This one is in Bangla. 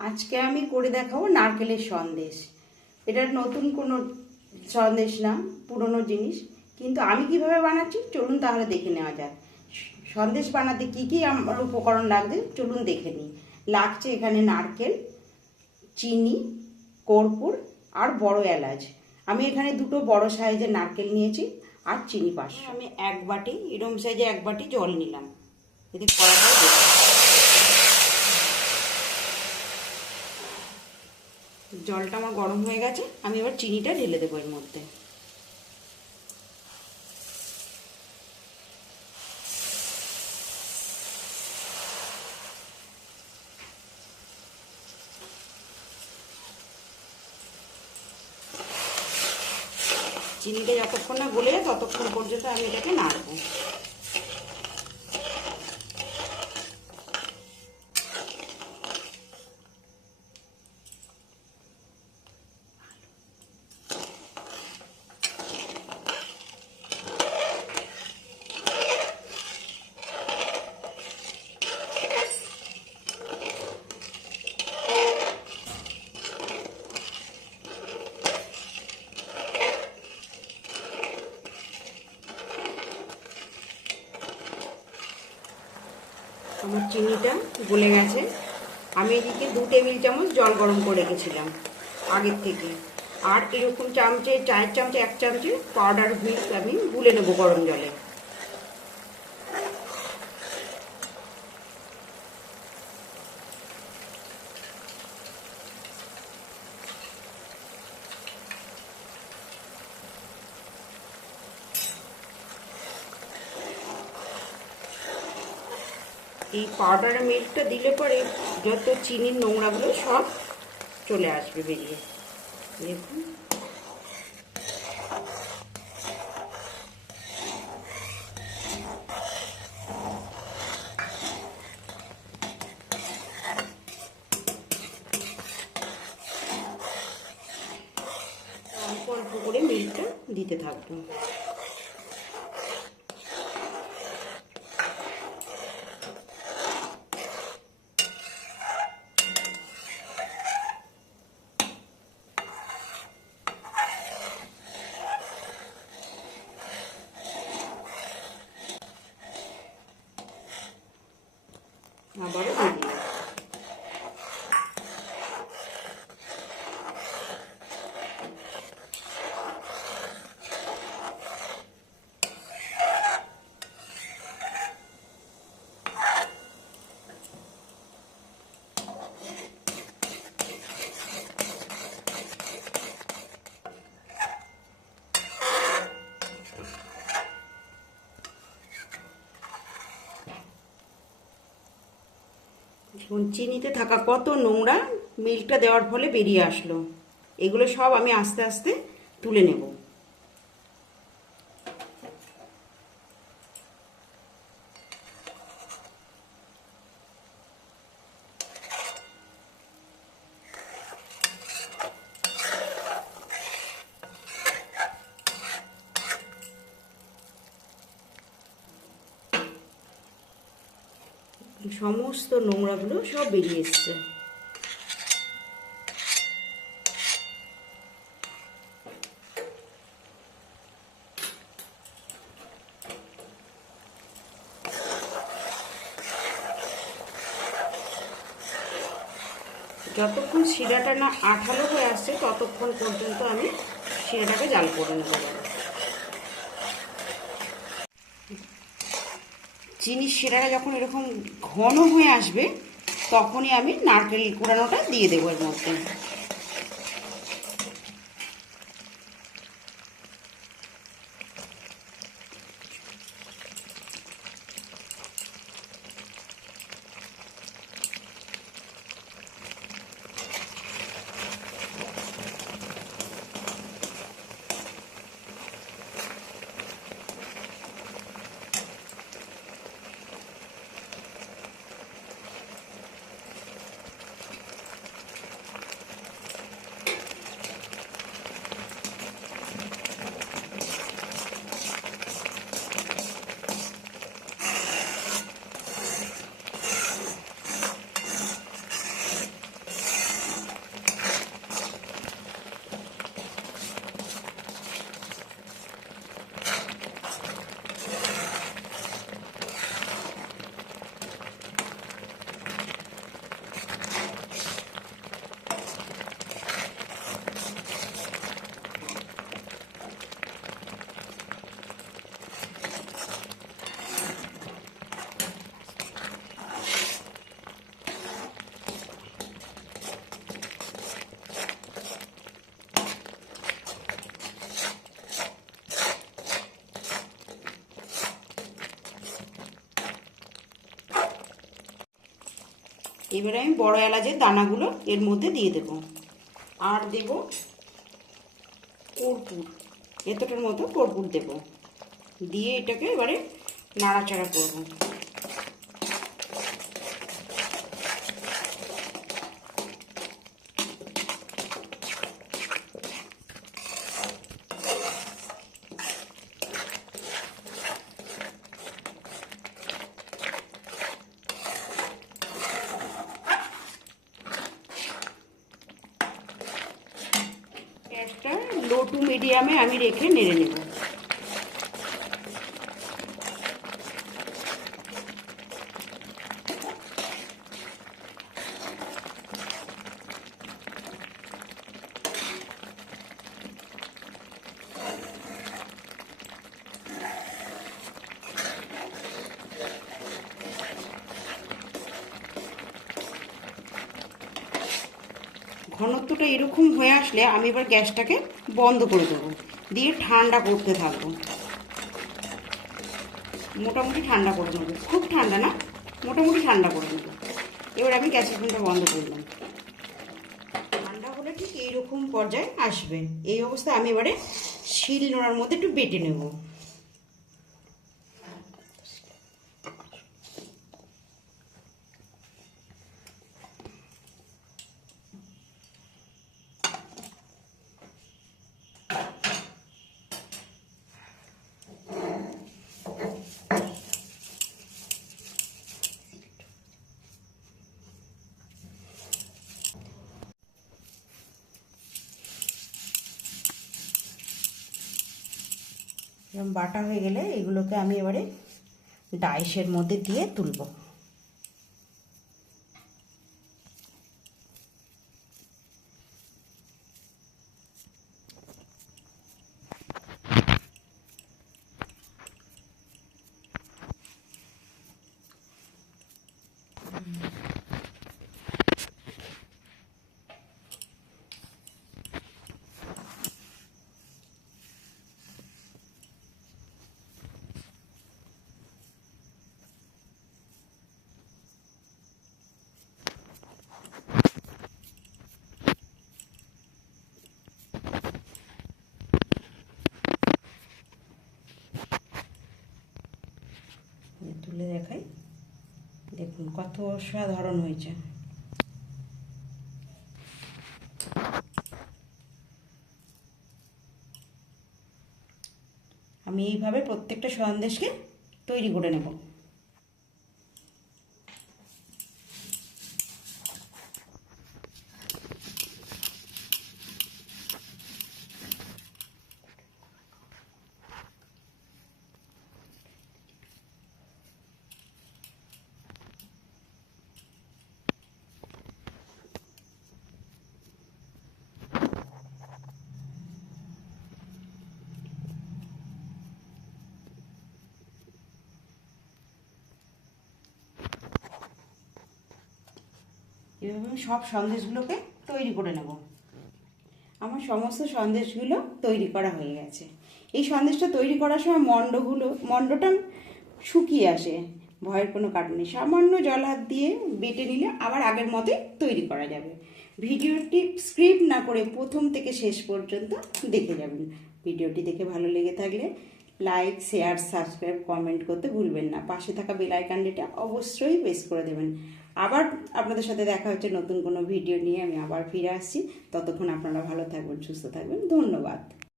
আজকে আমি করে দেখাবো নারকেলের সন্দেশ। এটা নতুন কোনো সন্দেশ না, পুরনো জিনিস। কিন্তু আমি কীভাবে বানাচ্ছি? চলুন তাহলে দেখে নেওয়া যাক। সন্দেশ বানাতে কি কি আমার উপকরণ লাগবে? চলুন দেখে নিই। লাগছে এখানে নারকেল, চিনি, কর্পূর আর বড় এলাচ। আমি এখানে দুটো বড় সাইজের নারকেল নিয়েছি আর চিনি পাঁচশো। আমি এক বাটি, এরম সাইজে এক বাটি জল নিলাম। যদি কড়াটা দেবো। জলটা আমার গরম হয়ে গেছে, আমি এবার চিনিটা ঢেলে দেবো এর মধ্যে। চিনিটা যতক্ষণ না গলে ততক্ষণ পর্যন্ত আমি এটাকে নাড়বো আমার চিনিটা গলে গেছে। আমি এদিকে দু টেবিল চামচ জল গরম করে রেখেছিলাম আগের থেকে। আর এরকম চামচে, চায়ের চামচে এক চামচে পাউডার হুইপ আমি গুলে নেব গরম জলে। এই পাউডারের মিল্কটা দিলে পরে যত চিনির নোংরাগুলো সব চলে আসবে বেরিয়ে। দেখুন। অল্প অল্প করে মিল্কটা দিতে থাকব। দেখুন চিনিতে থাকা কত নোংরা মিল্কটা দেওয়ার ফলে বেরিয়ে আসলো। এগুলো সব আমি আস্তে আস্তে তুলে নেব। সমস্ত নোংরাগুলো সব বেরিয়ে এসছে। যতক্ষণ শিরাটা না আঠালো হয়ে আসছে, ততক্ষণ পর্যন্ত আমি শিরাটাকে জাল করে নেব। চিনির শিরাটা যখন এরকম ঘন হয়ে আসবে, তখনই আমি নারকেল কুড়ানোটা দিয়ে দেবো এর মধ্যে। এবারে আমি বড় এলাচের দানাগুলো এর মধ্যে দিয়ে দেব। আর দেব কর্পুর, এতটার মতো কর্পুর দেব। দিয়ে এটাকে এবারে নাড়াচাড়া করব। লো টু মিডিয়ামে আমি রেখে নেড়ে নেব। ঘনত্বটা এরকম হয়ে আসলে আমি এবার গ্যাসটাকে বন্ধ করে দেবো। দিয়ে ঠান্ডা করতে থাকব। মোটামুটি ঠান্ডা করে নেব। খুব ঠান্ডা না, মোটামুটি ঠান্ডা করে নেব। এবার আমি গ্যাসের ফ্লেমটা বন্ধ করলাম ঠান্ডা হলে ঠিক এইরকম পর্যায়ে আসবে। এই অবস্থায় আমি এবারে শিল নোড়ার মধ্যে একটু বেটে নেব। এরকম বাটা হয়ে গেলে এগুলোকে আমি এবারে ডাইসের মধ্যে দিয়ে তুলব তুলে দেখাই দেখুন কত অসাধারণ হয়েছে। আমি এইভাবে প্রত্যেকটা সন্দেশকে তৈরি করে নেব। এভাবে আমি সব সন্দেশগুলোকে তৈরি করে নেব। আমার সমস্ত সন্দেশগুলো তৈরি করা হয়ে গেছে। এই সন্দেশটা তৈরি করার সময় মণ্ডগুলো, মণ্ডটা শুকিয়ে আসে। ভয়ের কোনো কারণ নেই। সামান্য জল হাত দিয়ে বেটে নিলে আবার আগের মতোই তৈরি করা যাবে। ভিডিওটি স্ক্রিপ্ট না করে প্রথম থেকে শেষ পর্যন্ত দেখে যাবেন। ভিডিওটি দেখে ভালো লেগে থাকলে লাইক, শেয়ার, সাবস্ক্রাইব, কমেন্ট করতে ভুলবেন না। পাশে থাকা বেল আইকনটিটা অবশ্যই প্রেস করে দেবেন। আবার আপনাদের সাথে দেখা হচ্ছে নতুন কোনো ভিডিও নিয়ে, আমি আবার ফিরে আসছি। ততক্ষণ আপনারা ভালো থাকবেন, সুস্থ থাকবেন। ধন্যবাদ।